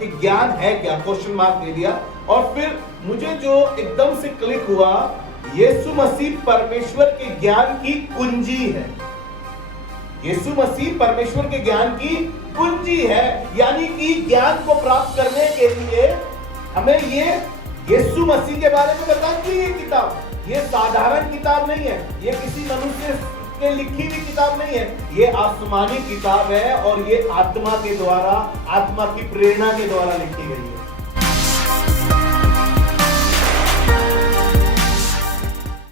कि ज्ञान है क्या, क्वेश्चन मार्क दे दिया। और फिर मुझे जो एकदम से क्लिक हुआ, यीशु मसीह परमेश्वर के ज्ञान की कुंजी है। यीशु मसीह परमेश्वर के ज्ञान की कुंजी है, यानी कि ज्ञान को प्राप्त करने के लिए हमें ये यीशु मसीह के बारे में बताती है। ये किताब ये साधारण किताब नहीं है, ये किसी मनुष्य के लिखी हुई किताब नहीं है, ये आसमानी किताब है और ये आत्मा के द्वारा, आत्मा की प्रेरणा के द्वारा लिखी गई है।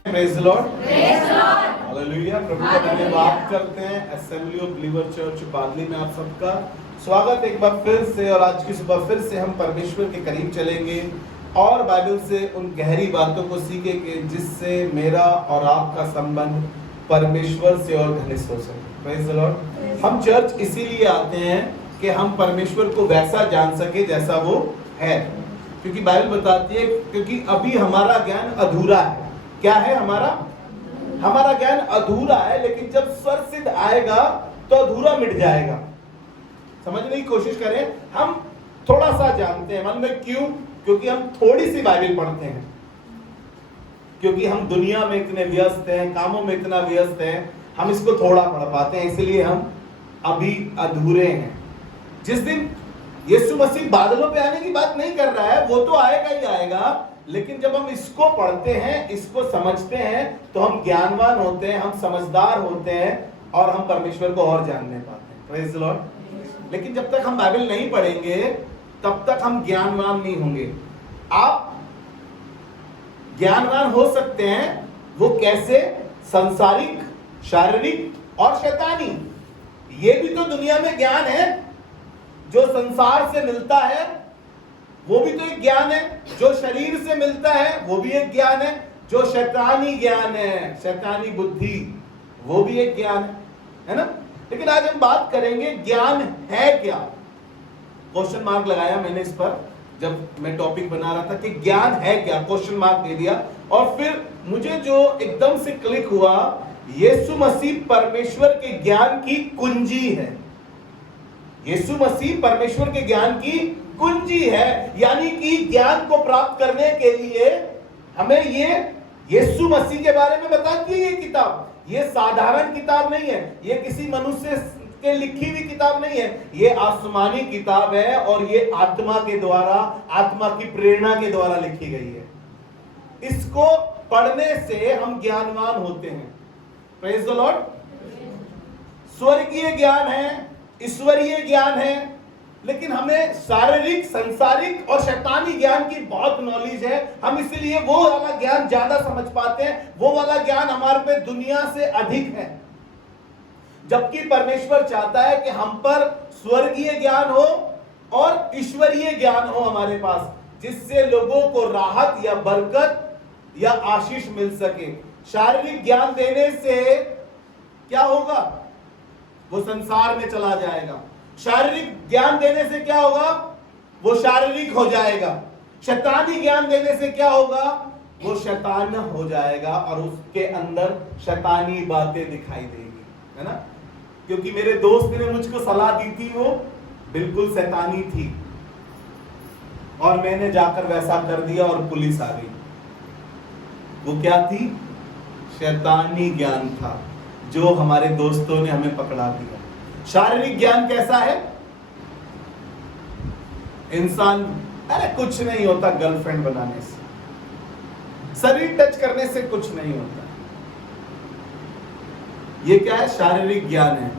Praise the Lord. हालेलुया। प्रभु का धन्यवाद करते हैं। असेंबली ऑफ बिलीवर चर्च बादली में आप सबका स्वागत एक बार फिर से। और आज की सुबह फिर से हम परमेश्वर के करीब चलेंगे और बाइबल से उन गहरी बातों को सीखेंगे जिससे मेरा और आपका संबंध परमेश्वर से और घनिष्ठ हो सके। Praise the Lord. हम चर्च इसीलिए आते हैं कि हम परमेश्वर को वैसा जान सके जैसा वो है, क्योंकि बाइबल बताती है, क्योंकि अभी हमारा ज्ञान अधूरा है। क्या है हमारा ज्ञान अधूरा है, लेकिन जब स्वर सिद्ध आएगा तो अधूरा मिट जाएगा। समझने की कोशिश करें। हम थोड़ा सा जानते हैं, मन में क्यों? क्योंकि हम थोड़ी सी बाइबल पढ़ते हैं, क्योंकि हम दुनिया में इतने व्यस्त हैं, कामों में इतना व्यस्त हैं, हम इसको थोड़ा पढ़ पाते हैं, इसलिए हम अभी अधूरे हैं। जिस दिन यीशु मसीह बादलों पे आने की बात नहीं कर रहा है, वो तो आएगा ही आएगा, लेकिन जब हम इसको पढ़ते हैं, इसको समझते हैं, तो हम ज्ञानवान होते हैं, हम समझदार होते हैं और हम परमेश्वर को और जानने पाते हैं। Praise the Lord. लेकिन जब तक हम बाइबल नहीं पढ़ेंगे तब तक हम ज्ञानवान नहीं होंगे। आप ज्ञानवान हो सकते हैं, वो कैसे? संसारिक, शारीरिक और शैतानी। ये भी तो दुनिया में ज्ञान है। जो संसार से मिलता है वो भी तो एक ज्ञान है, जो शरीर से मिलता है वो भी एक ज्ञान है, जो शैतानी ज्ञान है, शैतानी बुद्धि, वो भी एक ज्ञान है ना। लेकिन आज हम बात करेंगे ज्ञान है क्या। क्वेश्चन मार्क लगाया मैंने इस पर जब मैं टॉपिक बना रहा था कि ज्ञान है क्या, क्वेश्चन मार्क दे दिया। और फिर मुझे जो एकदम से क्लिक हुआ, यीशु मसीह परमेश्वर के ज्ञान की कुंजी है। यीशु मसीह परमेश्वर के ज्ञान की कुंजी है, यानी कि ज्ञान को प्राप्त करने के लिए हमें ये यीशु मसीह के बारे में बताती है। ये किताब ये साधारण किताब नहीं है, ये किसी मनुष्य के लिखी हुई किताब नहीं है, ये आसमानी किताब है और ये आत्मा के द्वारा, आत्मा की प्रेरणा के द्वारा लिखी गई है। इसको पढ़ने से हम ज्ञानवान होते हैं। Praise the Lord. स्वर्गीय ज्ञान है, ईश्वरीय ज्ञान है, लेकिन हमें शारीरिक, संसारिक और शैतानी ज्ञान की बहुत नॉलेज है। हम इसलिए वो वाला ज्ञान ज्यादा समझ पाते हैं, वो वाला ज्ञान हमारे पे दुनिया से अधिक है। जबकि परमेश्वर चाहता है कि हम पर स्वर्गीय ज्ञान हो और ईश्वरीय ज्ञान हो हमारे पास, जिससे लोगों को राहत या बरकत या आशीष मिल सके। शारीरिक ज्ञान देने से क्या होगा? वो संसार में चला जाएगा। शारीरिक ज्ञान देने से क्या होगा? वो शारीरिक हो जाएगा। शैतानी ज्ञान देने से क्या होगा? वो शैतान हो जाएगा और उसके अंदर शैतानी बातें दिखाई देगी, है ना। क्योंकि मेरे दोस्त ने मुझको सलाह दी थी, वो बिल्कुल शैतानी थी और मैंने जाकर वैसा कर दिया और पुलिस आ गई। वो क्या थी? शैतानी ज्ञान था जो हमारे दोस्तों ने हमें पकड़ा दिया। शारीरिक ज्ञान कैसा है? इंसान, अरे कुछ नहीं होता गर्लफ्रेंड बनाने से, शरीर टच करने से कुछ नहीं होता। ये क्या है? शारीरिक ज्ञान है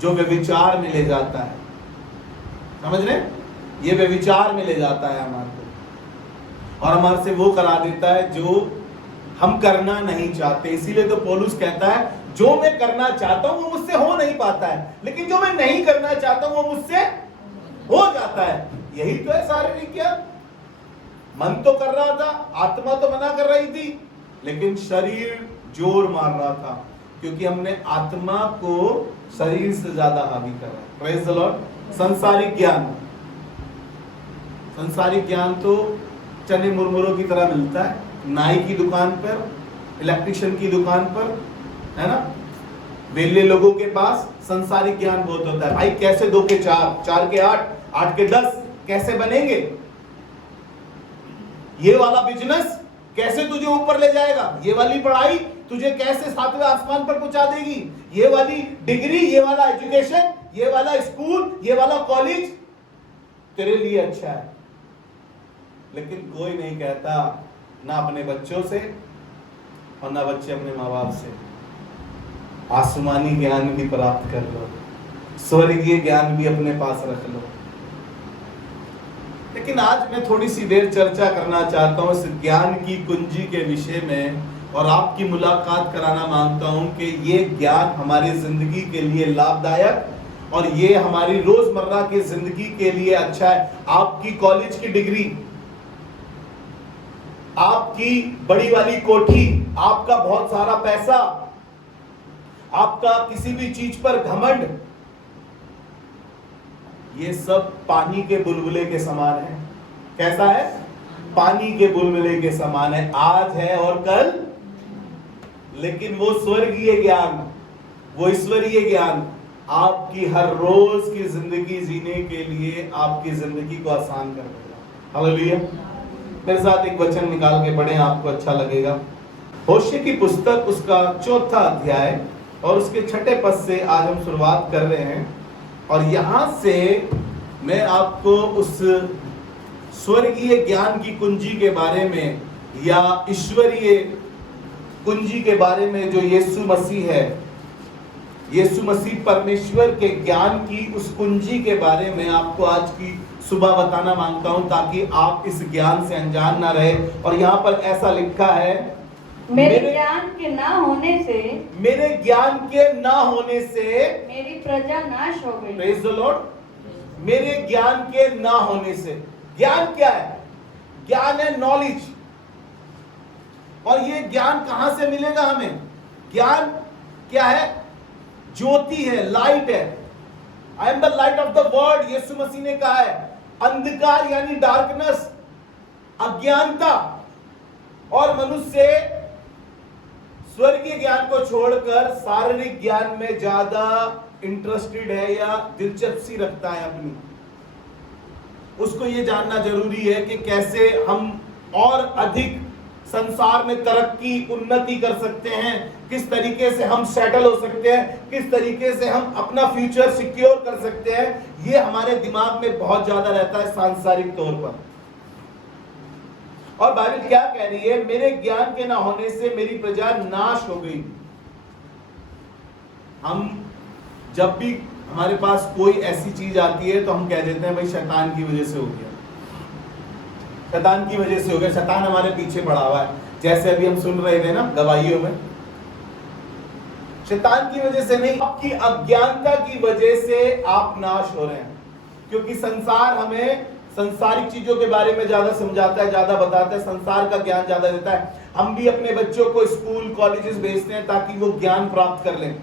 जो व्यभिचार में ले जाता है। समझ रहे? ये व्यभिचार में ले जाता है हमारे को और हमारे से वो करा देता है जो हम करना नहीं चाहते। इसीलिए तो पौलुस कहता है, जो मैं करना चाहता हूं वो मुझसे हो नहीं पाता है, लेकिन जो मैं नहीं करना चाहता हूं वो मुझसे हो जाता है। यही तो है शारीरिक ज्ञान। मन तो कर रहा था, आत्मा तो मना कर रही थी, लेकिन शरीर जोर मार रहा था, क्योंकि हमने आत्मा को शरीर से ज्यादा हावी करा। Praise the Lord. संसारिक ज्ञान, संसारिक ज्ञान तो चने मुरमुरों की तरह मिलता है, नाई की दुकान पर, इलेक्ट्रिशियन की दुकान पर, है ना। वेले लोगों के पास संसारिक ज्ञान बहुत होता है। भाई कैसे 2 के 4, 4 के 8, 8 के 10, कैसे बनेंगे, ये वाला बिजनेस कैसे तुझे ऊपर ले जाएगा, ये वाली पढ़ाई तुझे कैसे सातवें आसमान पर पहुंचा देगी, ये वाली डिग्री, ये वाला एजुकेशन, ये वाला स्कूल, ये वाला कॉलेज तेरे लिए अच्छा है। लेकिन कोई नहीं कहता, ना अपने बच्चों से और ना बच्चे अपने माँ बाप से, आसमानी ज्ञान भी प्राप्त कर लो, स्वर्गीय ज्ञान भी अपने पास रख लो। लेकिन आज मैं थोड़ी सी देर चर्चा करना चाहता हूं इस ज्ञान की कुंजी के विषय में, और आपकी मुलाकात कराना मांगता हूं कि ये ज्ञान हमारी जिंदगी के लिए लाभदायक और ये हमारी रोजमर्रा की जिंदगी के लिए अच्छा है। आपकी कॉलेज की डिग्री, आपकी बड़ी वाली कोठी, आपका बहुत सारा पैसा, आपका किसी भी चीज पर घमंड, ये सब पानी के बुलबुले के समान है। कैसा है? पानी के बुलबुले के समान है, आज है और कल। लेकिन वो स्वर्गीय ज्ञान, वो ईश्वरीय ज्ञान आपकी हर रोज की जिंदगी जीने के लिए आपकी जिंदगी को आसान कर देगा। हालेलुया। मेरे साथ एक वचन निकाल के पढ़ें, आपको अच्छा लगेगा। होशे की पुस्तक उसका 4था अध्याय और उसके 6ठे पद से आज हम शुरुआत कर रहे हैं। और यहां से मैं आपको उस स्वर्गीय ज्ञान की कुंजी के बारे में या ईश्वरीय कुंजी के बारे में जो यीशु मसीह है, यीशु मसीह परमेश्वर के ज्ञान की उस कुंजी के बारे में आपको आज की सुबह बताना मांगता हूं, ताकि आप इस ज्ञान से अनजान ना रहे। और यहाँ पर ऐसा लिखा है, मेरे ज्ञान के ना होने से, मेरे ज्ञान के ना होने से मेरी प्रजा नाश हो गई। Praise the Lord. मेरे ज्ञान के ना होने से, ज्ञान क्या है? ज्ञान है नॉलेज। और ये ज्ञान कहां से मिलेगा हमें? ज्ञान क्या है? ज्योति है, लाइट है। I am the light of the world, Yeshu Masih ने कहा है। अंधकार यानी डार्कनेस, अज्ञानता, और मनुष्य स्वर्गीय ज्ञान को छोड़कर शारीरिक ज्ञान में ज्यादा इंटरेस्टेड है या दिलचस्पी रखता है अपनी। उसको ये जानना जरूरी है कि कैसे हम और अधिक संसार में तरक्की, उन्नति कर सकते हैं, किस तरीके से हम सेटल हो सकते हैं, किस तरीके से हम अपना फ्यूचर सिक्योर कर सकते हैं। ये हमारे दिमाग में बहुत ज्यादा रहता है सांसारिक तौर पर। और बाइबल क्या कह रही है? मेरे ज्ञान के ना होने से मेरी प्रजा नाश हो गई। हम जब भी हमारे पास कोई ऐसी चीज आती है तो हम कह देते हैं भाई शैतान की वजह से हो गया, शैतान की वजह से हो गया, शैतान हमारे पीछे पड़ा हुआ है। जैसे अभी हम सुन रहे थे ना दवाइयों में, शैतान की वजह से नहीं, आपकी अज्ञानता की वजह से आप नाश हो रहे हैं। क्योंकि संसार हमें संसारिक चीजों के बारे में ज्यादा समझाता है, ज्यादा बताता है, संसार का ज्ञान ज्यादा देता है। हम भी अपने बच्चों को स्कूल कॉलेजेस भेजते हैं ताकि वो ज्ञान प्राप्त कर लें।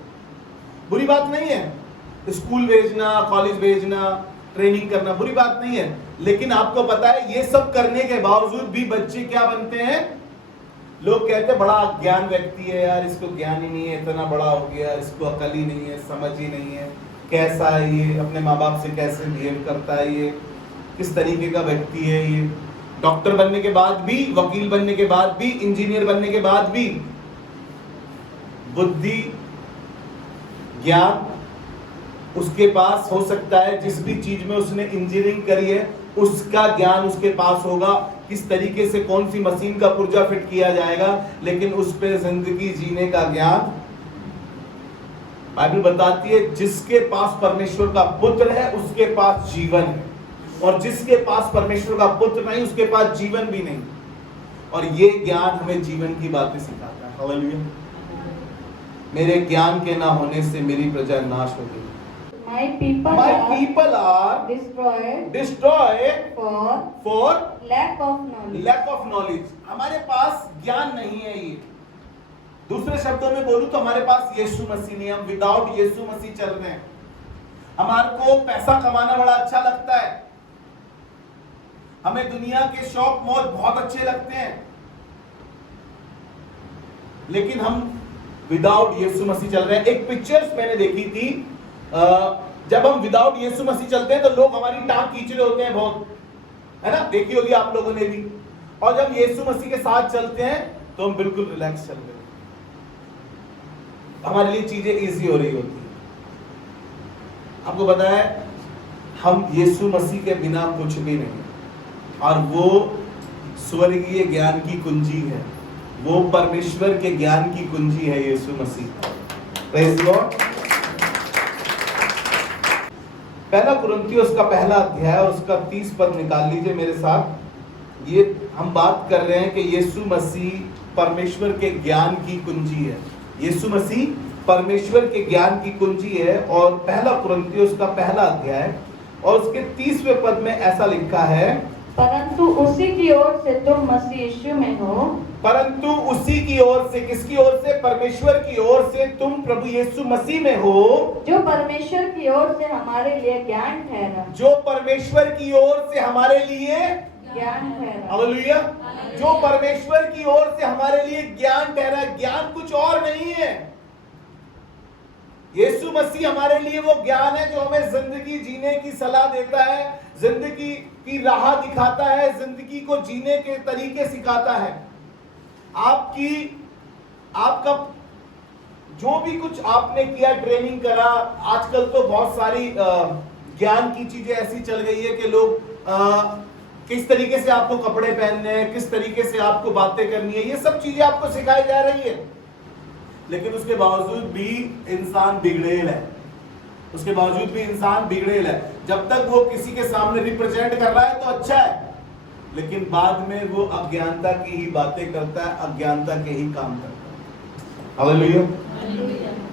बुरी बात नहीं है, स्कूल भेजना, कॉलेज भेजना, ट्रेनिंग करना बुरी बात नहीं है। लेकिन आपको पता है ये सब करने के बावजूद भी बच्चे क्या बनते हैं? लोग कहते हैं बड़ा ज्ञान व्यक्ति है यार, इसको ज्ञान ही नहीं है, इतना बड़ा हो गया, इसको अकल ही नहीं है, समझ ही नहीं है, कैसा है ये, अपने माँ बाप से कैसे बिहेव करता है, ये किस तरीके का व्यक्ति है। ये डॉक्टर बनने के बाद भी, वकील बनने के बाद भी, इंजीनियर बनने के बाद भी बुद्धि, ज्ञान उसके पास हो सकता है। जिस भी चीज में उसने इंजीनियरिंग करी है उसका ज्ञान उसके पास होगा, किस तरीके से कौन सी मशीन का पुर्जा फिट किया जाएगा, लेकिन उस पे जिंदगी जीने का ज्ञान बाइबल बताती है जिसके पास परमेश्वर का पुत्र है उसके पास जीवन है, और जिसके पास परमेश्वर का पुत्र नहीं उसके पास जीवन भी नहीं। और ये ज्ञान हमें जीवन की बातें सिखाता है। हालेलुया। मेरे ज्ञान के ना होने से मेरी प्रजा नाश हो गई। My people are destroyed for lack of knowledge. हमारे पास ज्ञान नहीं है। ये दूसरे शब्दों में बोलूं तो हमारे पास यीशु मसीह नहीं, हम विदाउट यीशु मसीह चल रहे हैं। हमारे को पैसा कमाना बड़ा अच्छा लगता है, हमें दुनिया के शौक मौज बहुत अच्छे लगते हैं, लेकिन हम विदाउट यीशु मसीह चल रहे हैं। एक पिक्चर्स मैंने देखी थी, जब हम विदाउट यीशु मसीह चलते हैं तो लोग हमारी टांग खींच रहे होते हैं बहुत, है ना, देखी होगी आप लोगों ने भी। और जब यीशु मसीह के साथ चलते हैं तो हम बिल्कुल रिलैक्स चल रहे हैं, हमारे लिए चीजें इजी हो रही होती है। आपको पता है हम यीशु मसीह के बिना कुछ भी नहीं, और वो स्वर्गीय ज्ञान की कुंजी है, वो परमेश्वर के ज्ञान की कुंजी है यीशु मसीह। Praise God. पहला कुरिन्थियों का पहला अध्याय उसका 30 पद निकाल लीजिए मेरे साथ। ये हम बात कर रहे हैं कि यीशु मसीह परमेश्वर के ज्ञान की कुंजी है। यीशु मसीह परमेश्वर के ज्ञान की कुंजी है। और पहला कुरिन्थियों का पहला अध्याय और उसके 30वें पद में ऐसा लिखा है, परंतु उसी की ओर से तुम मसीह यीशु में हो। परंतु उसी की ओर से, किसकी ओर से? परमेश्वर की ओर से तुम प्रभु यीशु मसीह में हो, जो परमेश्वर की ओर से हमारे लिए ज्ञान ठहरा। जो परमेश्वर की ओर से हमारे लिए ज्ञान ठहरा। हालेलुया। जो परमेश्वर की ओर से हमारे लिए ज्ञान ठहरा। ज्ञान कुछ और नहीं है, यीशु मसीह हमारे लिए वो ज्ञान है जो हमें जिंदगी जीने की सलाह देता है, जिंदगी की राह दिखाता है, जिंदगी को जीने के तरीके सिखाता है। आपका जो भी कुछ आपने किया, ट्रेनिंग करा, आजकल तो बहुत सारी ज्ञान की चीजें ऐसी चल गई है कि लोग किस तरीके से आपको कपड़े पहनने हैं, किस तरीके से आपको बातें करनी है, ये सब चीजें आपको सिखाई जा रही है। लेकिन उसके बावजूद भी इंसान बिगड़ेल है, उसके बावजूद भी इंसान बिगड़ेल है। जब तक वो किसी के सामने रिप्रेजेंट कर रहा है तो अच्छा है, लेकिन बाद में वो अज्ञानता की ही बातें करता है, अज्ञानता के ही काम करता है। हालेलुया।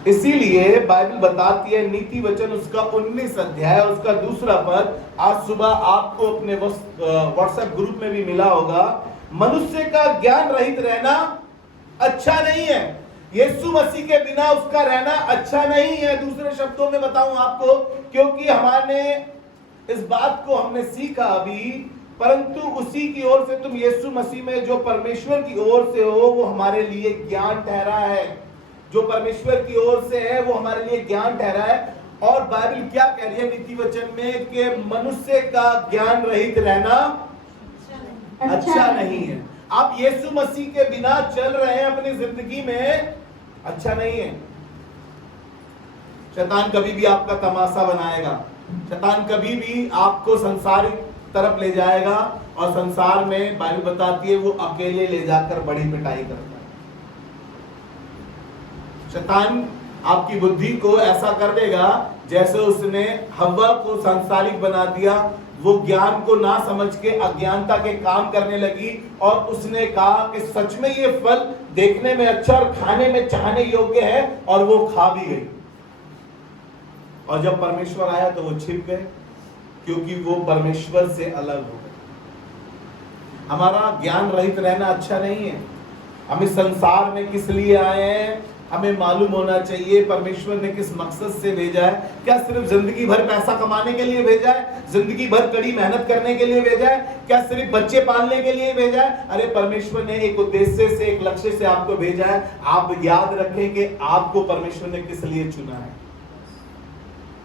इसीलिए बाइबल बताती है, नीति वचन उसका 19 अध्याय उसका 2 पद, आज सुबह आपको अपने व्हाट्सएप ग्रुप में भी मिला होगा, मनुष्य का ज्ञान रहित रहना अच्छा नहीं है। यीशु मसीह के बिना उसका रहना अच्छा नहीं है। दूसरे शब्दों में बताऊं आपको, क्योंकि हमारे इस बात को हमने सीखा अभी, परंतु उसी की ओर से तुम यीशु मसीह में, जो परमेश्वर की ओर से हो, वो हमारे लिए ज्ञान ठहरा है। जो परमेश्वर की ओर से है वो हमारे लिए ज्ञान ठहरा है। और बाइबल क्या कह रही है नीति वचन में कि मनुष्य का ज्ञान रहित रहना अच्छा नहीं है। आप यीशु मसीह के बिना चल रहे हैं अपनी जिंदगी में, अच्छा नहीं है। शैतान कभी भी आपका तमाशा बनाएगा, शैतान कभी भी आपको संसारिक तरफ ले जाएगा, और संसार में बाइबल बताती है वो अकेले ले जाकर बड़ी पिटाई करता है। शैतान आपकी बुद्धि को ऐसा कर देगा जैसे उसने हव्वा को सांसारिक बना दिया, वो ज्ञान को ना समझ के अज्ञानता के काम करने लगी, और उसने कहा कि सच में ये फल देखने में अच्छा और खाने में चाहने योग्य है, और वो खा भी गई। और जब परमेश्वर आया तो वो छिप गए, क्योंकि वो परमेश्वर से अलग हो गए। हमारा ज्ञान रहित रहना अच्छा नहीं है। हम इस संसार में किस लिए आए हैं हमें मालूम होना चाहिए। परमेश्वर ने किस मकसद से भेजा है? क्या सिर्फ जिंदगी भर पैसा कमाने के लिए भेजा है? जिंदगी भर कड़ी मेहनत करने के लिए भेजा है? क्या सिर्फ बच्चे पालने के लिए भेजा है? अरे परमेश्वर ने एक उद्देश्य से, एक लक्ष्य से आपको भेजा है। आप याद रखें कि आपको परमेश्वर ने किस लिए चुना है।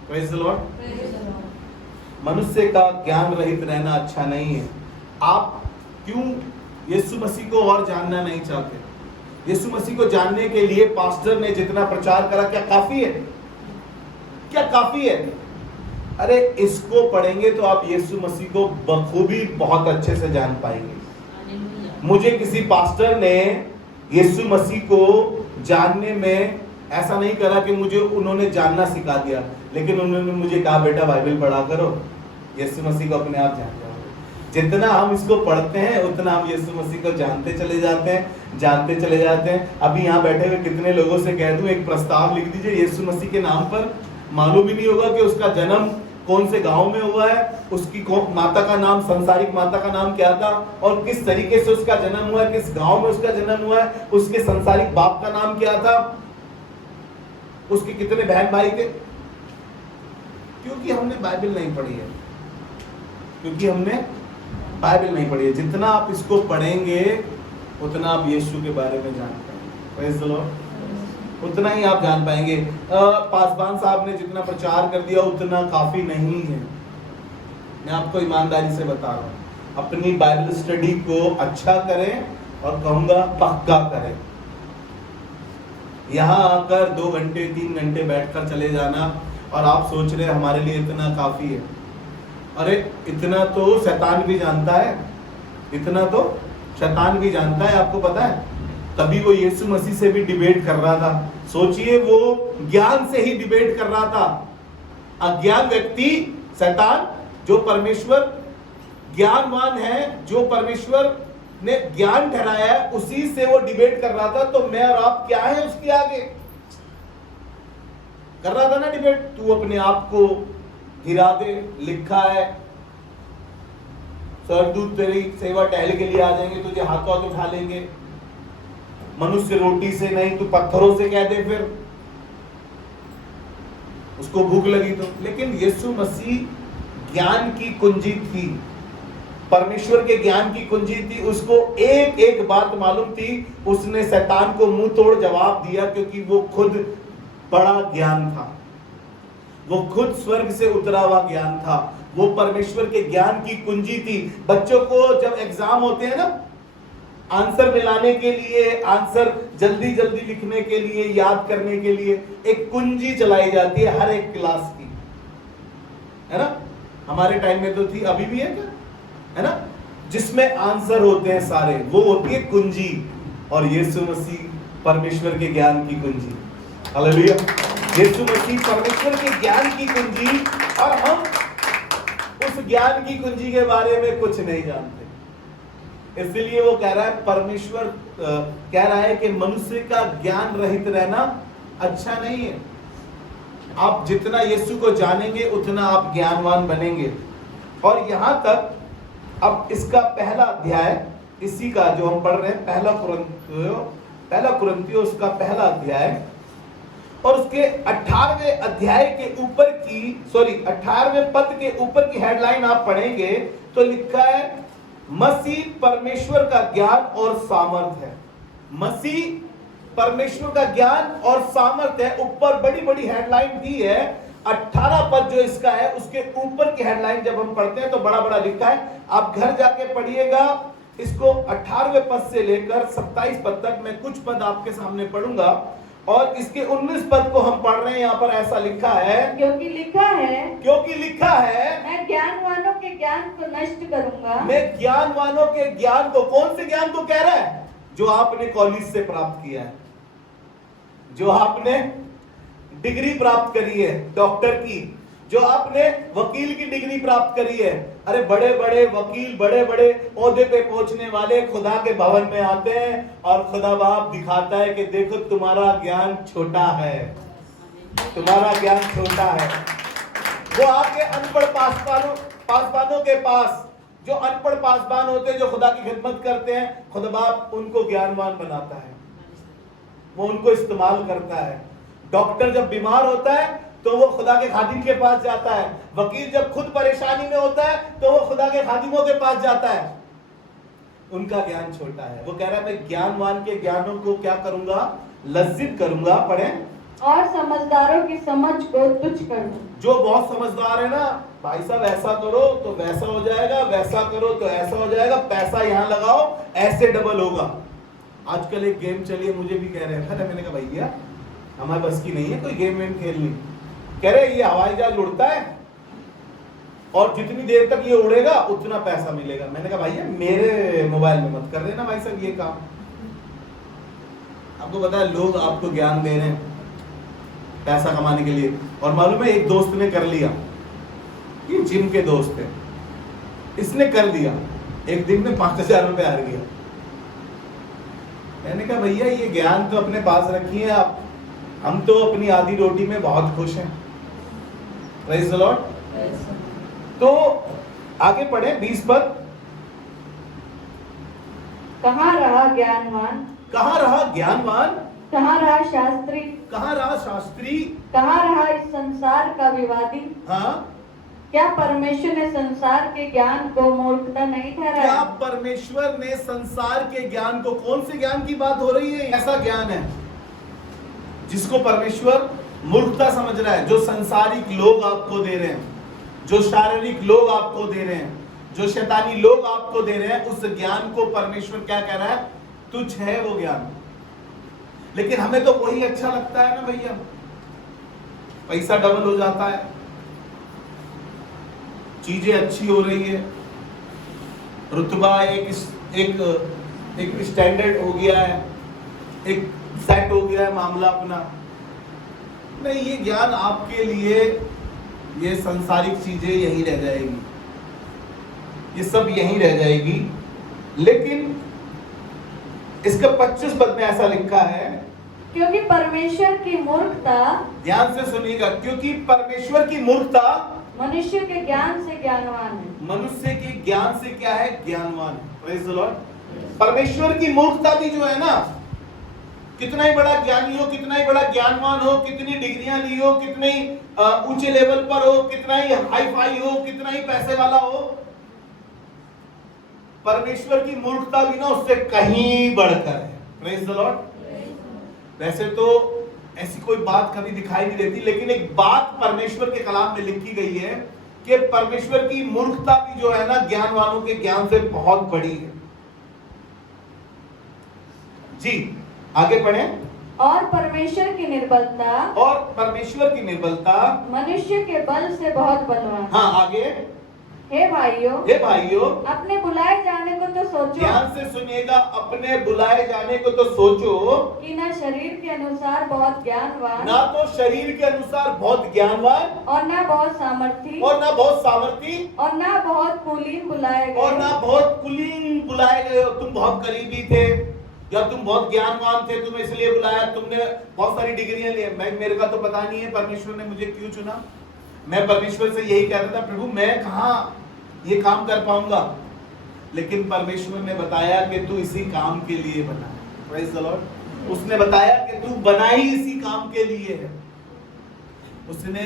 Praise the Lord. मनुष्य का ज्ञान रहित रहना अच्छा नहीं है। आप क्यों यीशु मसीह को और जानना नहीं चाहते? यीशु मसीह को जानने के लिए पास्टर ने जितना प्रचार करा, क्या काफी है? क्या काफी है? अरे इसको पढ़ेंगे तो आप यीशु मसीह को बखूबी बहुत अच्छे से जान पाएंगे। मुझे किसी पास्टर ने यीशु मसीह को जानने में ऐसा नहीं करा कि मुझे उन्होंने जानना सिखा दिया, लेकिन उन्होंने मुझे कहा बेटा बाइबल पढ़ा करो, यीशु मसीह को अपने आप जान जाओगे। जितना हम इसको पढ़ते हैं उतना हम यीशु मसीह को जानते चले जाते हैं, जानते चले जाते हैं। अभी यहाँ बैठे हुए कितने लोगों से कह दूं एक प्रस्ताव लिख दीजिए यीशु मसीह के नाम पर, मालूम ही नहीं होगा कि उसका जन्म कौन से गांव में हुआ है, उसकी माता का नाम, संसारिक माता का नाम क्या था, और किस तरीके से उसका जन्म हुआ है, किस गांव में उसका जन्म हुआ है, उसके संसारिक बाप का नाम क्या था, उसके कितने बहन भाई थे। क्योंकि हमने बाइबल नहीं पढ़ी है, क्योंकि हमने बाइबल नहीं पढ़ी है। जितना आप इसको पढ़ेंगे उतना आप यीशु के बारे में जान पाएंगे। Praise the Lord. उतना ही आप जान पाएंगे। पासवान साहब ने जितना प्रचार कर दिया उतना काफी नहीं है, मैं आपको ईमानदारी से बता रहा हूँ। अपनी बाइबल स्टडी को अच्छा करें और कहूंगा पक्का करें। यहाँ आकर 2 घंटे 3 घंटे बैठकर चले जाना और आप सोच रहे हमारे लिए इतना काफी है। अरे इतना तो शैतान भी जानता है, इतना तो शैतान भी जानता है। आपको पता है तभी वो यीशु मसीह से भी डिबेट कर रहा था। सोचिए वो ज्ञान से ही डिबेट कर रहा था। अज्ञान व्यक्ति शैतान, जो परमेश्वर ज्ञानवान है, जो परमेश्वर ने ज्ञान ठहराया है, उसी से वो डिबेट कर रहा था। तो मैं और आप क्या है उसके आगे? कर रहा था ना डिबेट। तू अपने आप को गिरा दे, लिखा है स्वर्गदूत तेरी सेवा टहल के लिए आ जाएंगे, तुझे हाथों हाथ उठा लेंगे। मनुष्य रोटी से नहीं तू पत्थरों से कह दे, फिर उसको भूख लगी तो। लेकिन यीशु मसीह ज्ञान की कुंजी थी, परमेश्वर के ज्ञान की कुंजी थी। उसको एक एक बात मालूम थी। उसने शैतान को मुंह तोड़ जवाब दिया, क्योंकि वो खुद बड़ा ज्ञान था, वो खुद स्वर्ग से उतरा हुआ ज्ञान था, वो परमेश्वर के ज्ञान की कुंजी थी। बच्चों को जब एग्जाम होते हैं ना, आंसर मिलाने के लिए, आंसर जल्दी जल्दी लिखने के लिए, याद करने के लिए एक कुंजी चलाई जाती है हर एक क्लास की, है ना। हमारे टाइम में तो थी, अभी भी है क्या, है ना, जिसमें आंसर होते हैं सारे, वो होती है कुंजी। और यीशु मसीह परमेश्वर के ज्ञान की कुंजी। हालेलुया। यीशु मसीह परमेश्वर के ज्ञान की कुंजी, और हम उस ज्ञान की कुंजी के बारे में कुछ नहीं जानते। इसलिए वो कह रहा है, परमेश्वर कह रहा है कि मनुष्य का ज्ञान रहित रहना अच्छा नहीं है। आप जितना यीशु को जानेंगे उतना आप ज्ञानवान बनेंगे। और यहां तक अब इसका पहला अध्याय, इसी का जो हम पढ़ रहे हैं, पहला कुरिन्थियों उसका पहला अध्याय, और उसके 18वें अध्याय के ऊपर की 18वें पद के ऊपर की हेडलाइन आप पढ़ेंगे तो लिखा है, मसीह परमेश्वर का ज्ञान और सामर्थ है। मसीह परमेश्वर का ज्ञान और सामर्थ है। ऊपर बड़ी बड़ी हेडलाइन दी है। 18 पद जो इसका है, उसके ऊपर की हेडलाइन जब हम पढ़ते हैं तो बड़ा बड़ा लिखा है। आप घर जाके पढ़िएगा इसको। 18वें पद से लेकर 27 पद तक मैं कुछ पद आपके सामने पढ़ूंगा, और इसके 19 पद को हम पढ़ रहे हैं। यहाँ पर ऐसा लिखा है, क्योंकि लिखा है मैं ज्ञानवानों के ज्ञान को नष्ट करूंगा। मैं ज्ञानवानों के ज्ञान को, कौन से ज्ञान को कह रहा है? जो आपने कॉलेज से प्राप्त किया है, जो आपने डिग्री प्राप्त करी है डॉक्टर की, जो आपने वकील की डिग्री प्राप्त करी है। अरे बड़े बड़े वकील, बड़े बड़े ओहदे पे पहुंचने वाले खुदा के भवन में आते हैं और खुदा बाप दिखाता है कि देखो तुम्हारा ज्ञान छोटा है, तुम्हारा ज्ञान छोटा है। वो आके अनपढ़ पासबानों के पास, जो अनपढ़ पासबान होते हैं, जो खुदा की खिदमत करते हैं, खुदा बाप उनको ज्ञानवान बनाता है, वो उनको इस्तेमाल करता है। डॉक्टर जब बीमार होता है तो वो खुदा के खादिम के पास जाता है। वकील जब खुद परेशानी में होता है तो वो खुदा के खादिमों के पास जाता है। उनका ज्ञान छोटा है। वो कह रहा है मैं ज्ञानवान के ज्ञानों को क्या करूंगा? लज्जित करूंगा। पढ़ें, और समझदारों की समझ को तुच्छ कर दूं। जो बहुत समझदार है ना, भाई साहब ऐसा करो तो वैसा हो जाएगा, वैसा करो तो ऐसा हो जाएगा, पैसा यहाँ लगाओ ऐसे डबल होगा। आजकल एक गेम चली है, मुझे भी कह रहे हैं, मैंने कहा भैया हमारे बस की नहीं है कोई गेम वेम खेलनी। कह रहे ये हवाई जहाज उड़ता है और जितनी देर तक ये उड़ेगा उतना पैसा मिलेगा। मैंने कहा भैया मेरे मोबाइल में मत कर देना भाई साहब ये काम। आपको पता है लोग आपको ज्ञान दे रहे हैं पैसा कमाने के लिए। और मालूम है एक दोस्त ने कर लिया, ये जिम के दोस्त है, इसने कर दिया, एक दिन में 5000 रुपए हार गया। मैंने कहा भैया ये ज्ञान तो अपने पास रखिए आप, हम तो अपनी आधी रोटी में बहुत खुश हैं। Praise the Lord. तो आगे पढ़े 20 पद। कहाँ रहा ज्ञानवान, कहाँ रहा ज्ञानवान, कहाँ रहा शास्त्री, कहाँ रहा शास्त्री, कहाँ रहा इस संसार का विवादी। हाँ, क्या परमेश्वर ने संसार के ज्ञान को मूर्खता नहीं ठहराया? क्या परमेश्वर ने संसार के ज्ञान को, कौन से ज्ञान की बात हो रही है? ऐसा ज्ञान है जिसको परमेश्वर मूर्खता समझ रहा है, जो संसारिक लोग आपको दे रहे हैं, जो शारीरिक लोग आपको दे रहे हैं, जो शैतानी लोग आपको दे रहे हैं, उस ज्ञान को परमेश्वर क्या कह रहा है? तुच्छ है वो ज्ञान। लेकिन हमें तो वही अच्छा लगता है ना भैया, पैसा डबल हो जाता है, चीजें अच्छी हो रही है, रुतबा एक स्टैंडर्ड हो गया है, एक सेट हो गया है मामला अपना। नहीं, ये ज्ञान आपके लिए, ये सांसारिक चीजें यही रह जाएगी, ये सब यही रह जाएगी। लेकिन इसका 25 पद में ऐसा लिखा है, क्योंकि परमेश्वर की मूर्खता, ध्यान से सुनिएगा, क्योंकि परमेश्वर की मूर्खता मनुष्य के ज्ञान से ज्ञानवान है। मनुष्य के ज्ञान से क्या है? ज्ञानवान। Praise the Lord. परमेश्वर की मूर्खता भी जो है ना, कितना ही बड़ा ज्ञानी हो, कितना ही बड़ा ज्ञानवान हो, कितनी डिग्रियां ली हो, कितने ही ऊंचे लेवल पर हो, कितना ही हाई फाई हो, कितना ही पैसे वाला हो, परमेश्वर की मूर्खता भी ना उससे कहीं बढ़कर है। Praise the Lord. वैसे तो ऐसी कोई बात कभी दिखाई नहीं देती, लेकिन एक बात परमेश्वर के कलाम में लिखी गई है कि परमेश्वर की मूर्खता भी जो है ना, ज्ञानवानों के ज्ञान से बहुत बड़ी है। जी आगे पढ़ें। और परमेश्वर की निर्बलता, और परमेश्वर की निर्बलता मनुष्य के बल से बहुत बलवान। हाँ आगे। हे भाइयों, हे भाइयों, अपने बुलाए जाने को तो सोचो, ध्यान से सुनिएगा, अपने बुलाए जाने को तो सोचो कि न शरीर के अनुसार बहुत ज्ञानवान, ना तो शरीर के अनुसार बहुत ज्ञानवान, और न बहुत सामर्थी, और ना बहुत सामर्थी, और न बहुत कुलीन बुलाए और गए, ना बहुत कुलीन बुलाए गए हो। तुम बहुत करीबी थे या तुम बहुत ज्ञानवान थे, तुम्हें इसलिए बुलाया, तुमने बहुत सारी डिग्रियां ली। मेरे का तो पता नहीं है परमेश्वर ने मुझे क्यों चुना। मैं परमेश्वर से यही कहता था, प्रभु मैं कहाँ ये काम कर पाऊंगा, लेकिन परमेश्वर ने बताया कि तू इसी काम के लिए बना है। Praise the Lord. उसने बताया कि तू बना ही इसी काम के लिए है। उसने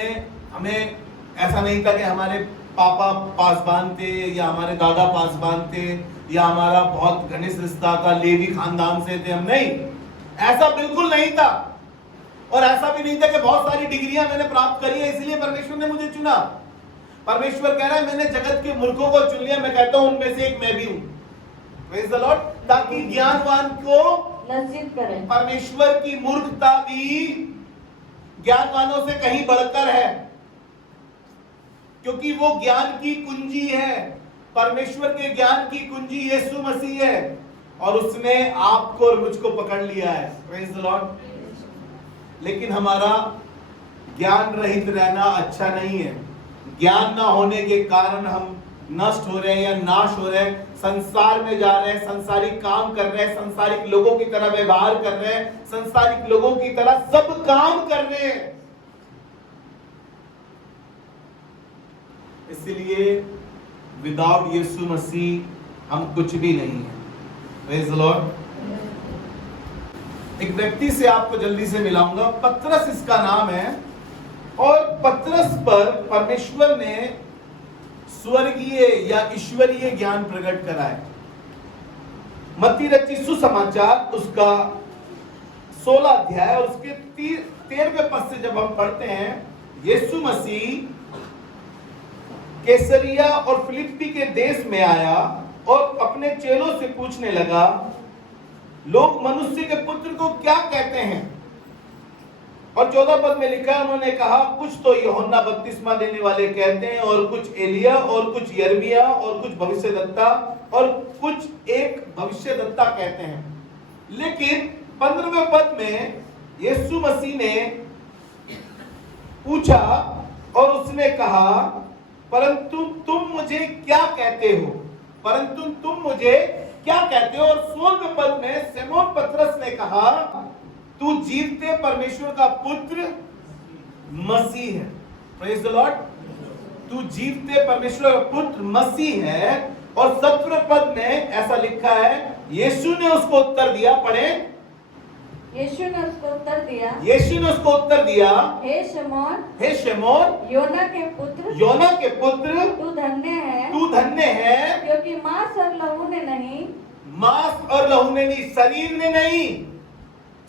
हमें, ऐसा नहीं था कि हमारे पापा पासबान थे या हमारे दादा पासबान थे या हमारा बहुत घनिष्ठ रिश्ता था, लेवी खानदान से थे हम, नहीं, ऐसा बिल्कुल नहीं था। और ऐसा भी नहीं था कि बहुत सारी डिग्रियां मैंने प्राप्त करी है इसलिए परमेश्वर ने मुझे चुना। परमेश्वर कह रहा है मैंने जगत के मूर्खों को चुन लिया, मैं कहता हूं उनमें से एक मैं भी हूं। Praise the Lord. ताकि ज्ञानवान को लज्जित करें। परमेश्वर की मूर्खता भी ज्ञानवानों से कहीं बढ़कर है, क्योंकि वो ज्ञान की कुंजी है। परमेश्वर के ज्ञान की कुंजी यीशु मसीह है, और उसने आपको और मुझको पकड़ लिया है। Praise the Lord. लेकिन हमारा ज्ञान रहित रहना अच्छा नहीं है। ज्ञान ना होने के कारण हम नष्ट हो रहे हैं या नाश हो रहे हैं, संसार में जा रहे हैं, संसारिक काम कर रहे हैं, संसारिक लोगों की तरह व्यवहार कर रहे हैं, संसारिक लोगों की तरह सब काम कर रहे हैं। इसलिए विदाउट यीशु मसीह हम कुछ भी नहीं है। Praise the Lord. एक व्यक्ति से आपको जल्दी से मिलाऊंगा, पतरस इसका नाम है, और पतरस पर परमेश्वर ने स्वर्गीय या ईश्वरीय ज्ञान प्रकट करा है। मत्ती रचित सुसमाचार उसका 16 अध्याय और उसके 13वें पद से जब हम पढ़ते हैं, यीशु मसीह कैसरिया और फिलिप्पी के देश में आया और अपने चेलों से पूछने लगा, लोग मनुष्य के पुत्र को क्या कहते हैं? और 14 पद में लिखा है, उन्होंने कहा, कुछ तो यूहन्ना बपतिस्मा देने वाले कहते हैं, और कुछ एलिया, और कुछ यिर्मयाह, और कुछ भविष्यद्वक्ता, और कुछ एक भविष्यद्वक्ता कहते हैं। लेकिन 15वें पद में यीशु मसीह ने पूछा और उसने कहा, परंतु तुम मुझे क्या कहते हो? परंतु तुम मुझे क्या कहते हो? और 16वें पद में सिमोन पतरस ने कहा, तू जीवते परमेश्वर का पुत्र मसीह है। Praise the Lord. तू जीवते परमेश्वर का पुत्र मसीह है। और 17वें पद में ऐसा लिखा है, यीशु ने उसको उत्तर दिया, पढ़े। यीशु ने उसको उत्तर दिया, यीशु ने उसको उत्तर दिया, हे शमौन, हे शमौन, योना के पुत्र, योना के पुत्र, तू धन्य है, तू धन्य है, क्योंकि मांस और लहू ने नहीं, मांस और लहू ने नहीं, शरीर ने नहीं,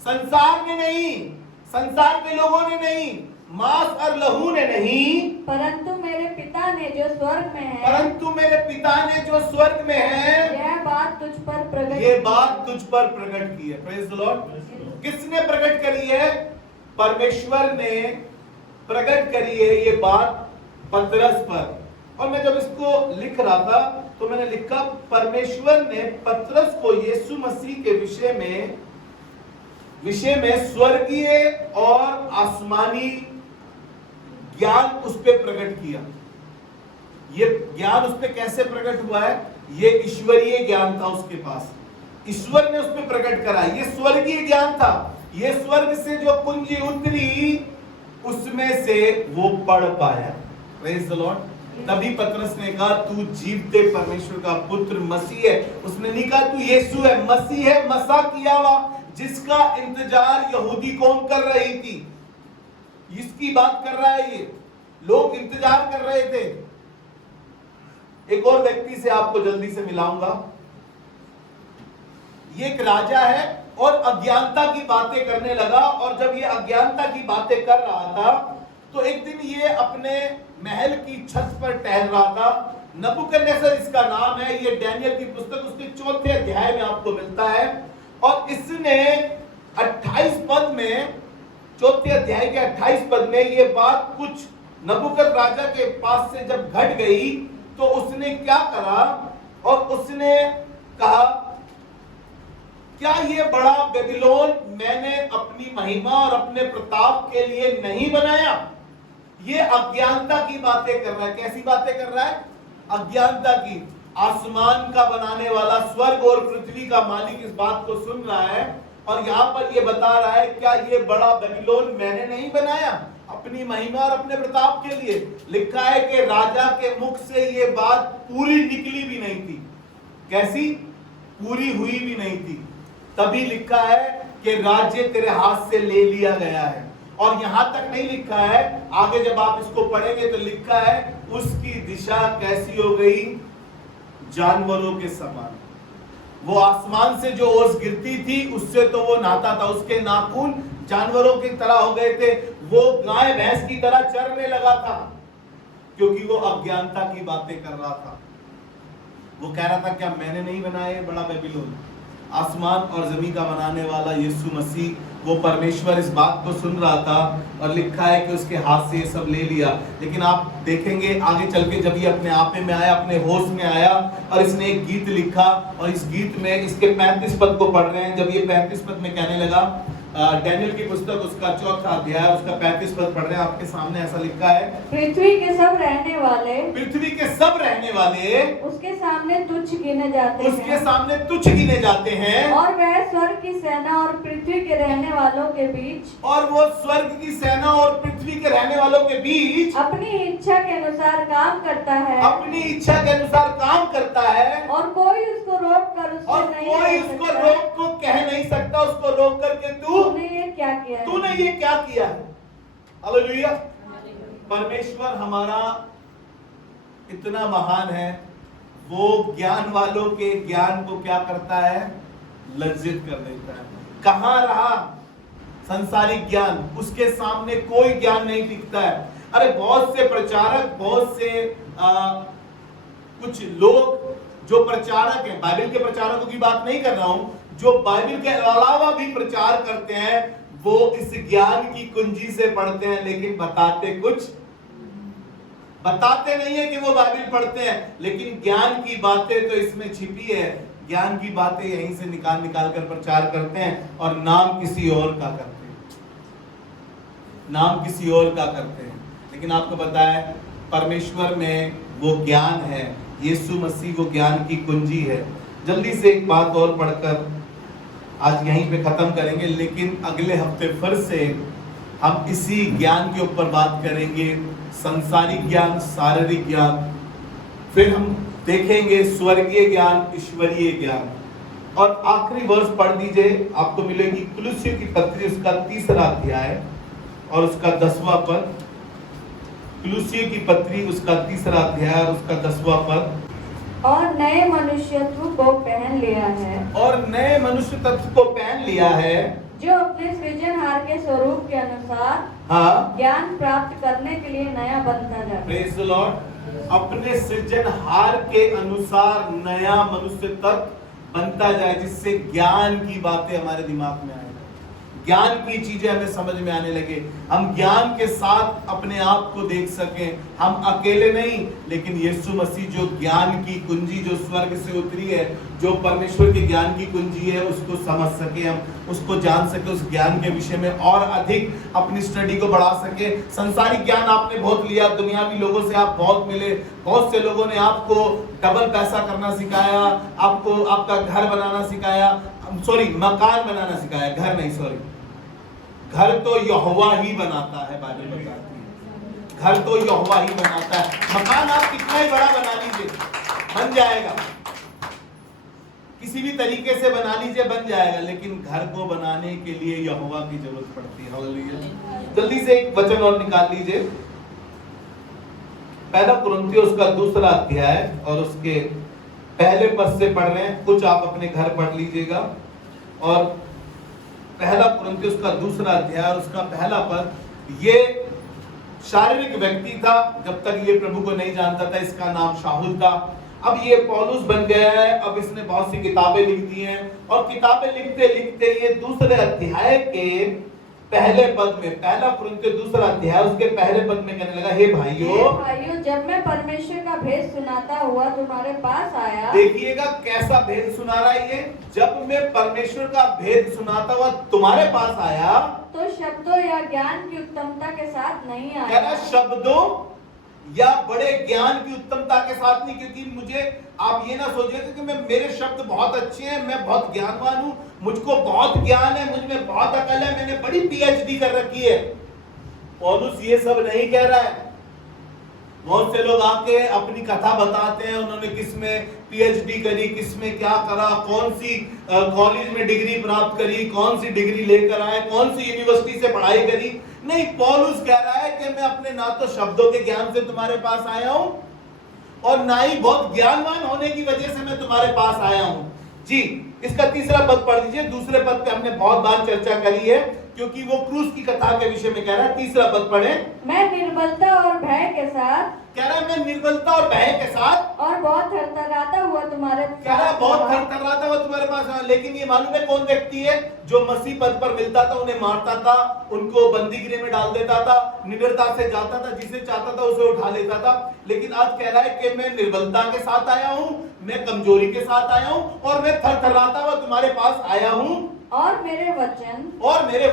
संसार ने नहीं, संसार के लोगों ने नहीं, मांस और लहू ने नहीं, परंतु मेरे पिता ने जो स्वर्ग में है, परंतु मेरे पिता ने जो स्वर्ग में है, यह बात तुझ पर प्रकट ये बात तुझ पर प्रकट की है। Praise the Lord. किसने प्रकट करी है? परमेश्वर ने प्रकट करी है ये बात पतरस पर। और मैं जब इसको लिख रहा था तो मैंने लिखा, परमेश्वर ने पतरस को यीशु मसीह के विषय में स्वर्गीय और आसमानी ज्ञान उस पे प्रकट किया। ये ज्ञान उस पे कैसे प्रकट हुआ है? ये ईश्वरीय ज्ञान था उसके पास, ईश्वर ने उस पे प्रकट करा। ये स्वर्गीय ज्ञान था, ये स्वर्ग से जो कुंजी उतरी उसमें से वो पढ़ पाया। Praise the Lord. तभी पतरस ने कहा, तू जीवते परमेश्वर का पुत्र मसीह है। उसने नहीं कहा तू यीशु है, मसीह है, मसा किया हुआ, जिसका इंतजार यहूदी कौम कर रही थी। इसकी बात कर रहा है, ये लोग इंतजार कर रहे थे। एक और व्यक्ति से आपको जल्दी से मिलाऊंगा। ये एक राजा है और अज्ञानता की बातें करने लगा, और जब ये अज्ञानता की बातें कर रहा था तो एक दिन ये अपने महल की छत पर टहल रहा था। नबूकदनेस्सर इसका नाम है। ये डैनियल की पुस्तक उसके 4थे अध्याय में आपको मिलता है। और इसने 28 पद में, 4थे अध्याय के 28 पद में ये बात कुछ नबूकद राजा के पास से जब घट गई तो उसने क्या करा? और उसने कहा, क्या ये बड़ा बेबीलोन मैंने अपनी महिमा और अपने प्रताप के लिए नहीं बनाया? ये अज्ञानता की बातें कर रहा है। कैसी बातें कर रहा है? अज्ञानता की। आसमान का बनाने वाला, स्वर्ग और पृथ्वी का मालिक इस बात को सुन रहा है और यहां पर ये बता रहा है, क्या ये बड़ा बेबीलोन मैंने नहीं बनाया अपनी महिमा और अपने प्रताप के लिए? लिखा है कि राजा के मुख से ये बात पूरी निकली भी नहीं थी। कैसी? पूरी हुई भी नहीं थी। तभी लिखा है कि राज्य तेरे हाथ से ले लिया गया है। और यहां तक नहीं लिखा है, आगे जब आप इसको पढ़ेंगे तो लिखा है, उसकी दिशा कैसी हो गई? जानवरों के समान। वो आसमान से जो ओस गिरती थी उससे तो वो नहाता था, उसके नाखून जानवरों की तरह हो गए थे। वो गाय भैंस की तरह चरने लगा था, क्योंकि वो अज्ञानता की बातें कर रहा था। वो कह रहा था, क्या मैंने नहीं बनाया ये बड़ा बेबीलोन? आसमान और जमीन का बनाने वाला यीशु मसीह, वो परमेश्वर इस बात को सुन रहा था और लिखा है कि उसके हाथ से ये सब ले लिया। लेकिन आप देखेंगे आगे चल के, जब ये अपने आपे में आया, अपने होश में आया और इसने एक गीत लिखा, और इस गीत में इसके 35 पद को पढ़ रहे हैं। जब ये 35 पद में कहने लगा, डैनियल की पुस्तक उसका 4था अध्याय उसका 35 पद पढ़ रहे हैं आपके सामने। ऐसा लिखा है, पृथ्वी के सब रहने वाले, पृथ्वी के सब रहने वाले उसके सामने तुच्छ गिने जाते हैं, उसके सामने तुच्छ गिने जाते हैं। और वह स्वर्ग की सेना और पृथ्वी के रहने वालों के बीच, और वो स्वर्ग की सेना और पृथ्वी के रहने वालों के बीच अपनी इच्छा के अनुसार काम करता है, अपनी इच्छा के अनुसार काम करता है। और कोई उसको रोक कर उससे और नहीं कोई कह उसको सकता, रोक को कह नहीं सकता, उसको रोक करके तूने ये क्या किया है? तूने ये क्या किया है? हालेलुया। परमेश्वर हमारा इतना महान है, वो ज्ञान वालों के ज्ञान को क्या करता है? लज्जित कर देता है। कहां रहा संसारिक ज्ञान? उसके सामने कोई ज्ञान नहीं टिकता है। अरे बहुत से प्रचारक, बहुत से कुछ लोग जो प्रचारक हैं, बाइबल के प्रचारकों की बात नहीं कर रहा हूं, जो बाइबल के अलावा भी प्रचार करते हैं, वो इस ज्ञान की कुंजी से पढ़ते हैं, लेकिन बताते नहीं है कि वो बाइबल पढ़ते हैं, लेकिन ज्ञान की बातें तो इसमें छिपी है। ज्ञान की बातें यहीं से निकाल निकाल कर प्रचार करते हैं और नाम किसी और का करते हैं, नाम किसी और का करते हैं। लेकिन आपको पता है परमेश्वर में वो ज्ञान है, यीशु मसीह वो ज्ञान की कुंजी है। जल्दी से एक बात और पढ़कर आज यहीं पे खत्म करेंगे, लेकिन अगले हफ्ते फिर से हम इसी ज्ञान के ऊपर बात करेंगे, संसारिक ज्ञान, शारीरिक ज्ञान, फिर हम देखेंगे स्वर्गीय ज्ञान, ईश्वरीय ज्ञान। और आखिरी वर्ष पढ़ दीजिए, आपको मिलेगी कुलुस्सियों की पत्री उसका 3रा अध्याय और उसका 10वां पद। कुलुस्सियों की पत्री उसका 3रा अध्याय और उसका 10वां पद। और नए मनुष्यत्व को पहन लिया है, और नए मनुष्य तत्व को पहन लिया है, जो अपने सृजनहार के स्वरूप के अनुसार हाँ, ज्ञान प्राप्त करने के लिए नया बनता जाता है। Praise the Lord. अपने सृजनहार के अनुसार नया मनुष्य तक बनता जाए, जिससे ज्ञान की बातें हमारे दिमाग में आए, ज्ञान की चीजें हमें समझ में आने लगे, हम ज्ञान के साथ अपने आप को देख सकें। हम अकेले नहीं, लेकिन यीशु मसीह जो ज्ञान की कुंजी जो स्वर्ग से उतरी है, जो परमेश्वर के ज्ञान की कुंजी है, उसको समझ सके, हम उसको जान सके, उस ज्ञान के विषय में और अधिक अपनी स्टडी को बढ़ा सके। संसारिक ज्ञान आपने बहुत लिया, दुनियावी लोगों से आप बहुत मिले, बहुत से लोगों ने आपको डबल पैसा करना सिखाया, आपको आपका घर बनाना सिखाया, सॉरी मकान बनाना सिखाया, घर नहीं, सॉरी, घर तो यहोवा ही बनाता है, बाइबल बताती है, घर तो यहोवा ही बनाता है। मकान आप कितना ही बड़ा बना लीजिए, बन जाएगा, किसी भी तरीके से बना लीजिए, बन जाएगा, लेकिन घर को बनाने के लिए यहोवा की जरूरत पड़ती है। हालेलुया। जल्दी से एक वचन और निकाल लीजिए, पहला कुरिन्थियों उसका 2 अध्याय और उसके पहले पद से पढ़ रहे हैं, कुछ आप अपने घर पढ़ लीजिएगा। और पहला कुरिन्थियों उसका 2 अध्याय और उसका पहला पद, ये शारीरिक व्यक्ति था, जब तक ये प्रभु को नहीं जानता था, इसका नाम शाहुल था। अब ये पौलुस बन गया है, अब इसने बहुत सी किताबें लिख दी हैं, और किताबें लिखते लिखते ये 2 अध्याय के पहले पद में, पहला कुरिन्थियों 2 अध्याय उसके पहले पद में कहने लगा, हे भाइयों, जब मैं परमेश्वर का भेद सुनाता हुआ तुम्हारे पास आया। देखिएगा कैसा भेद सुना रहा है ये, जब मैं परमेश्वर का भेद सुनाता हुआ तुम्हारे पास आया, तो शब्दों या ज्ञान की उत्तमता के साथ नहीं आया। कह रहा शब्दों या बड़े ज्ञान की उत्तमता के साथ नहीं, क्योंकि मुझे आप ये ना सोचिए कि मेरे शब्द बहुत अच्छे हैं, मैं बहुत ज्ञानवान हूं, मुझको बहुत ज्ञान है, मुझ में बहुत अकल है, मैंने बड़ी पीएचडी कर रखी है। पौलुस ये सब नहीं कह रहा है। बहुत से लोग आके अपनी कथा बताते हैं, उन्होंने किसमें पीएचडी करी, किसमें क्या करा, कौन सी कॉलेज में डिग्री प्राप्त करी, कौन सी डिग्री लेकर आए, कौन सी यूनिवर्सिटी से पढ़ाई करी। नहीं, पौलुस कह रहा है कि मैं अपने ना तो शब्दों के ज्ञान से तुम्हारे पास आया हूं, और ना ही बहुत ज्ञानवान होने की वजह से मैं तुम्हारे पास आया हूं। जी, इसका 3 पद पढ़ दीजिए। 2 पद पे हमने बहुत बार चर्चा करी है, क्योंकि वो क्रूस की कथा के विषय में कह रहा है। 3 पद पढ़े। मैं निर्बलता और भय के साथ, कह रहा है मैं निर्बलता और भय के साथ, और बहुत थरथराता हुआ तुम्हारे कह रहा है बहुत थरथराता हुआ तुम्हारे पास आया। लेकिन ये मालूम है कौन व्यक्ति है जो मसीह पद पर मिलता था, उन्हें मारता था, उनको बंदी गृह में डाल देता था, निडरता से जाता था, जिसे चाहता था उसे उठा लेता था। लेकिन आज कह रहा है कि मैं निर्बलता के साथ आया हूं, मैं कमजोरी के साथ आया हूं, और मैं थरथराता हुआ तुम्हारे पास आया हूं, और मेरे वचन और मेरे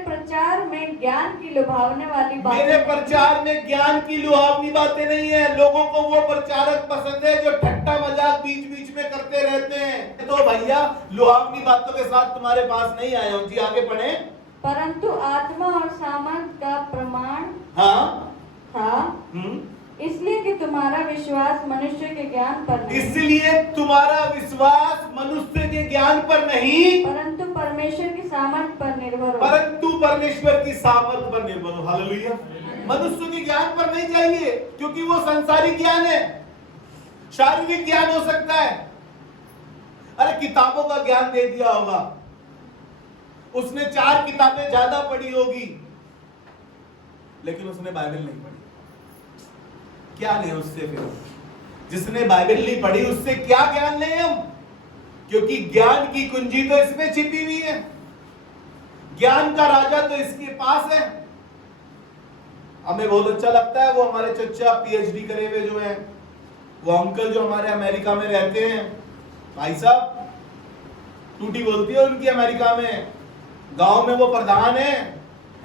प्रचार में ज्ञान की लुभावने वाली बातें, मेरे प्रचार में ज्ञान की लुभावनी बातें नहीं है। लोगों को वो प्रचारक पसंद है जो ठट्टा मजाक बीच बीच में करते रहते हैं। तो भैया लुभावनी बातों के साथ तुम्हारे पास नहीं आया हूं। जी आगे पढ़े। परंतु आत्मा और सामर्थ का प्रमाण था, इसलिए कि तुम्हारा विश्वास मनुष्य के ज्ञान पर नहीं, इसलिए तुम्हारा विश्वास मनुष्य के ज्ञान पर नहीं, परंतु परमेश्वर की सामर्थ पर निर्भर हो। परंतु परमेश्वर की सामर्थ पर निर्भर हो। हालेलुया। मनुष्य के ज्ञान पर नहीं चाहिए, क्योंकि वो संसारिक ज्ञान है, शारीरिक ज्ञान हो सकता है। अरे किताबों का ज्ञान दे दिया होगा, उसने 4 किताबें ज्यादा पढ़ी होगी, लेकिन उसने बाइबल नहीं पढ़ी। क्या ले उससे? फिर जिसने बाइबल नहीं पढ़ी उससे क्या ज्ञान ले हम? क्योंकि ज्ञान की कुंजी तो इसमें छिपी हुई है, ज्ञान का राजा तो इसके पास है। हमें बहुत अच्छा लगता है वो हमारे चचा पीएचडी करे हुए जो हैं, वो अंकल जो हमारे अमेरिका में रहते हैं, भाई साहब टूटी बोलती है उनकी अमेरिका में, गांव में वो प्रधान है,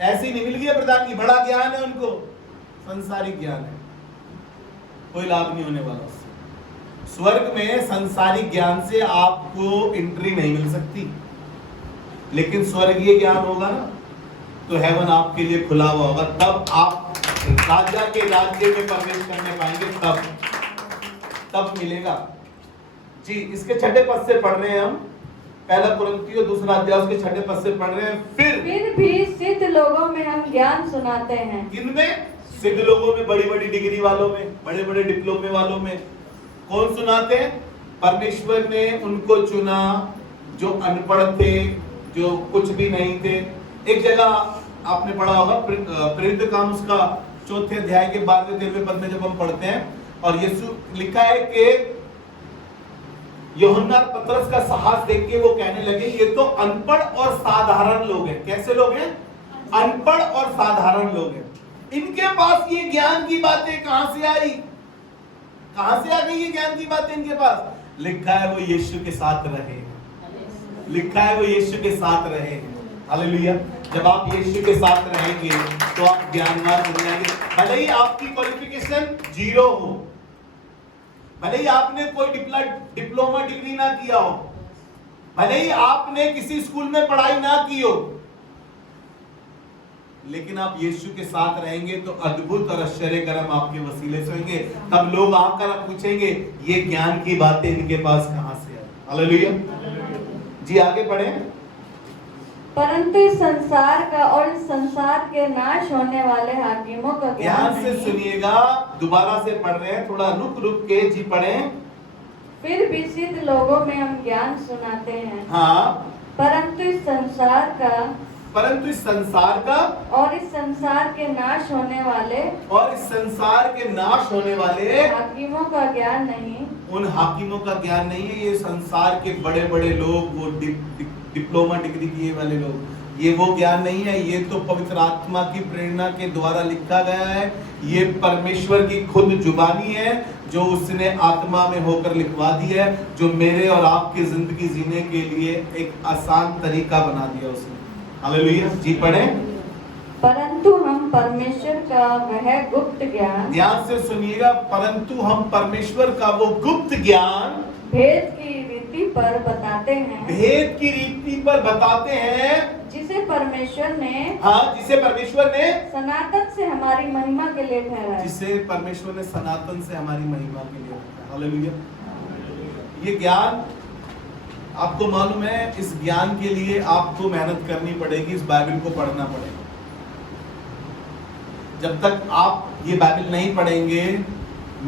ऐसी नहीं मिल गई प्रधान की, बड़ा ज्ञान है उनको, संसारिक ज्ञान है, कोई लाभ नहीं होने वाला उससे। स्वर्ग में संसारिक ज्ञान से आपको एंट्री नहीं मिल सकती, लेकिन स्वर्गीय ज्ञान होगा ना तो हेवन आपके लिए खुला हुआ होगा, तब आप राजा के राज्य में प्रवेश करने पाएंगे, तब मिलेगा। जी, इसके 6 पद से पढ़ रहे हैं हम, पहला कुरिन्थियों 2 अध्याय उसके 6 पद से पढ़ रहे हैं। फिर भी सिद्ध लोगों में हम ज्ञान सुनाते हैं। किनमें? सिद्ध लोगों में, बड़ी बड़ी डिग्री वालों में, बड़े बड़े डिप्लोमे वालों में। कौन सुनाते हैं? परमेश्वर ने उनको चुना जो अनपढ़ थे, जो कुछ भी नहीं थे। एक जगह आपने पढ़ा होगा, प्रेरित काम उसका चौथे अध्याय के 12वें-13वें पद में जब हम पढ़ते हैं, और यीशु लिखा है कि यूहन्ना और पतरस का साहस देख के वो कहने लगे ये तो अनपढ़ और साधारण लोग हैं। कैसे लोग हैं? अनपढ़ और साधारण लोग हैं। इनके पास ये ज्ञान की बातें कहां से आई? कहां से आ गई ये ज्ञान की बातें इनके पास? लिखा है वो यीशु के साथ रहे, लिखा है वो यीशु के साथ रहे। हालेलुया। जब आप यीशु के साथ रहेंगे तो आप ज्ञानवान बन जाएंगे। भले ही आपकी क्वालिफिकेशन 0 हो, भले ही आपने कोई डिप्लोमा डिग्री ना किया हो, भले ही आपने किसी स्कूल में पढ़ाई ना की हो, लेकिन आप यीशु के साथ रहेंगे तो अद्भुत और आश्चर्यकरम आपके वसीले से होंगे। तब लोग आकर पूछेंगे ये ज्ञान की बातें इनके पास कहां से आई? हालेलुया। जी आगे बढ़ें। परंतु इस संसार का और इस संसार के नाश होने वाले हाकिमों का ध्यान से सुनिएगा, दोबारा से पढ़ रहे हैं, थोड़ा रुक रुक के जी पढ़ें। फिर भी सिद्ध लोगों में हम ज्ञान सुनाते हैं। हाँ। परंतु इस संसार का और इस संसार के नाश होने वाले हाकिमों का ज्ञान नहीं, उन हाकिमों का ज्ञान नहीं है। ये संसार के बड़े बड़े लोग, वो डिप्लोमा डिग्री किए वाले लोग, ये वो ज्ञान नहीं है। ये तो पवित्र आत्मा की प्रेरणा के द्वारा लिखा गया है। ये परमेश्वर की खुद जुबानी है जो उसने आत्मा में होकर लिखवा दी है, जो मेरे और आपकी जिंदगी जीने के लिए एक आसान तरीका बना दिया उसने। हालेलुया। जी पढ़ें। परंतु हम परमेश्वर का वह गुप्त ज्ञान, ध्यान से सुनिएगा, परंतु हम परमेश्वर का वो गुप्त ज्ञान भेद की रीति पर बताते हैं, भेद की रीति पर बताते हैं, जिसे परमेश्वर ने, हाँ, जिसे परमेश्वर ने सनातन से हमारी महिमा के लिए ठहराया, जिसे परमेश्वर ने सनातन से हमारी महिमा के लिए ठहराया। हालेलुया। ये ज्ञान आपको मालूम है, इस ज्ञान के लिए आपको मेहनत करनी पड़ेगी, इस बाइबल को पढ़ना पड़ेगा। जब तक आप ये बाइबल नहीं पढ़ेंगे,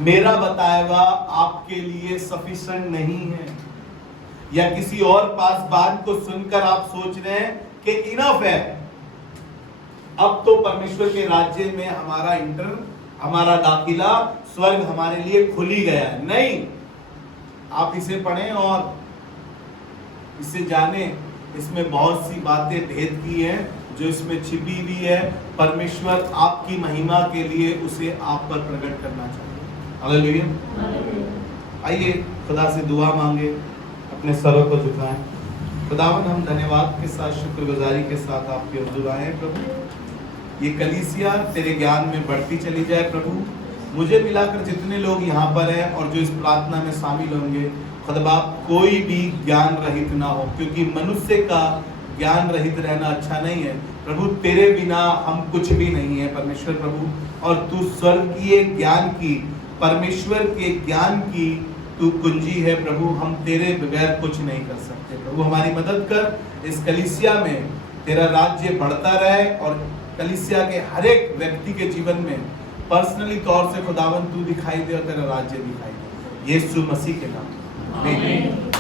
मेरा बताया हुआ आपके लिए सफिशिएंट नहीं है, या किसी और पास बात को सुनकर आप सोच रहे हैं कि इनफ है, अब तो परमेश्वर के राज्य में हमारा दाखिला, स्वर्ग हमारे लिए खुली गया है। नहीं, आप इसे पढ़ें और इसे जाने। इसमें बहुत सी बातें भेद की हैं जो इसमें छिपी हुई है। परमेश्वर आपकी महिमा के लिए उसे आप पर प्रकट करना चाहते हैं। हालेलुया। आइए खुदा से दुआ मांगे, अपने सरों को झुकाएं। खुदावन, हम धन्यवाद के साथ, शुक्रगुजारी के साथ आपके हुजूर आए हैं प्रभु। ये कलीसिया तेरे ज्ञान में बढ़ती चली जाए प्रभु। मुझे मिलाकर जितने लोग यहाँ पर हैं और जो इस प्रार्थना में शामिल होंगे, खुदा बाप, कोई भी ज्ञान रहित ना हो, क्योंकि मनुष्य का ज्ञान रहित रहना अच्छा नहीं है प्रभु। तेरे बिना हम कुछ भी नहीं है परमेश्वर प्रभु, और तू स्वर्गीय ज्ञान की, परमेश्वर के ज्ञान की तू कुंजी है प्रभु। हम तेरे बगैर कुछ नहीं कर सकते प्रभु। हमारी मदद कर, इस कलीसिया में तेरा राज्य बढ़ता रहे और कलीसिया के हर एक व्यक्ति के जीवन में पर्सनली तौर से खुदावन तू दिखाई दे और तेरा राज्य दिखाई दे, यीशु मसीह के नाम में। आमीन।